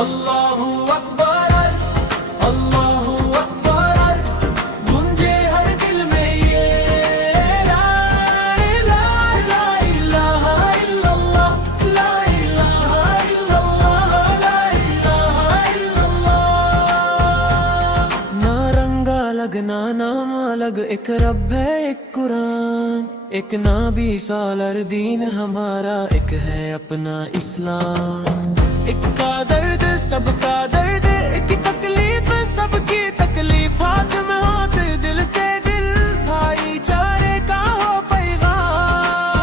अल्लाहू अकबर, अल्लाहू अकबर, गूंजे हर दिल में ये ला इलाहा इल्लल्लाह, ला इलाहा इल्लल्लाह, ला इलाहा इल्लल्लाह। ना रंगा अलग ना नाम अलग, एक रब है एक कुरान, एक नाबी सालर दीन हमारा, एक है अपना इस्लाम। एक का दर्द सबका दर्द, एक की तकलीफ सबकी तकलीफ, हाथ में हाथ दिल से दिल, भाईचारे का हो पैगाम।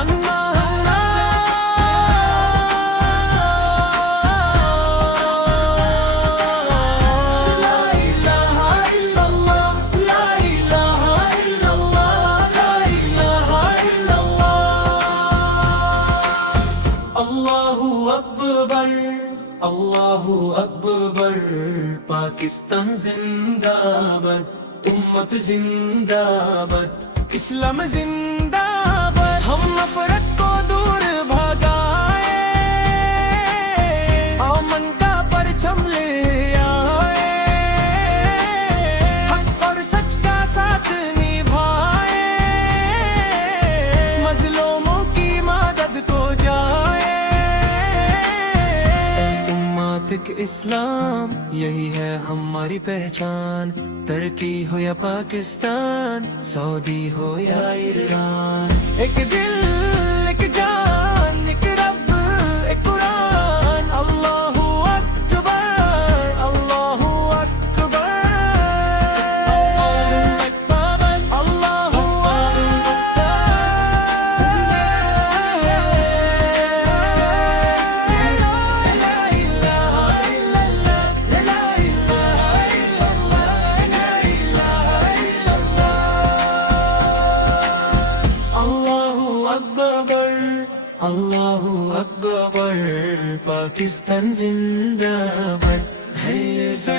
अल्लाह ला इलाहा इल्लल्लाह, ला इलाहा इल्लल्लाह, ला इलाहा इल्लल्लाह। अल्लाहू अकबर, अल्लाहू अकबर, पाकिस्तान जिंदाबाद, उम्मत जिंदाबाद, इस्लाम जिंदाबाद। हम नफरत को दूर भगाए, अमन का परचम ले आए, हक और सच का साथ निभाए, मजलूमों की मदद को जाए। इस्लाम यही है हमारी पहचान, तरक्की हो या पाकिस्तान, सऊदी हो या ईरान। एक दिल एक जान, एक रब एक कुरान। अल्लाहू अकबर, अल्लाहू अकबर, अल्लाहू अल्लाहू अकबर, पाकिस्तान जिंदाबाद है।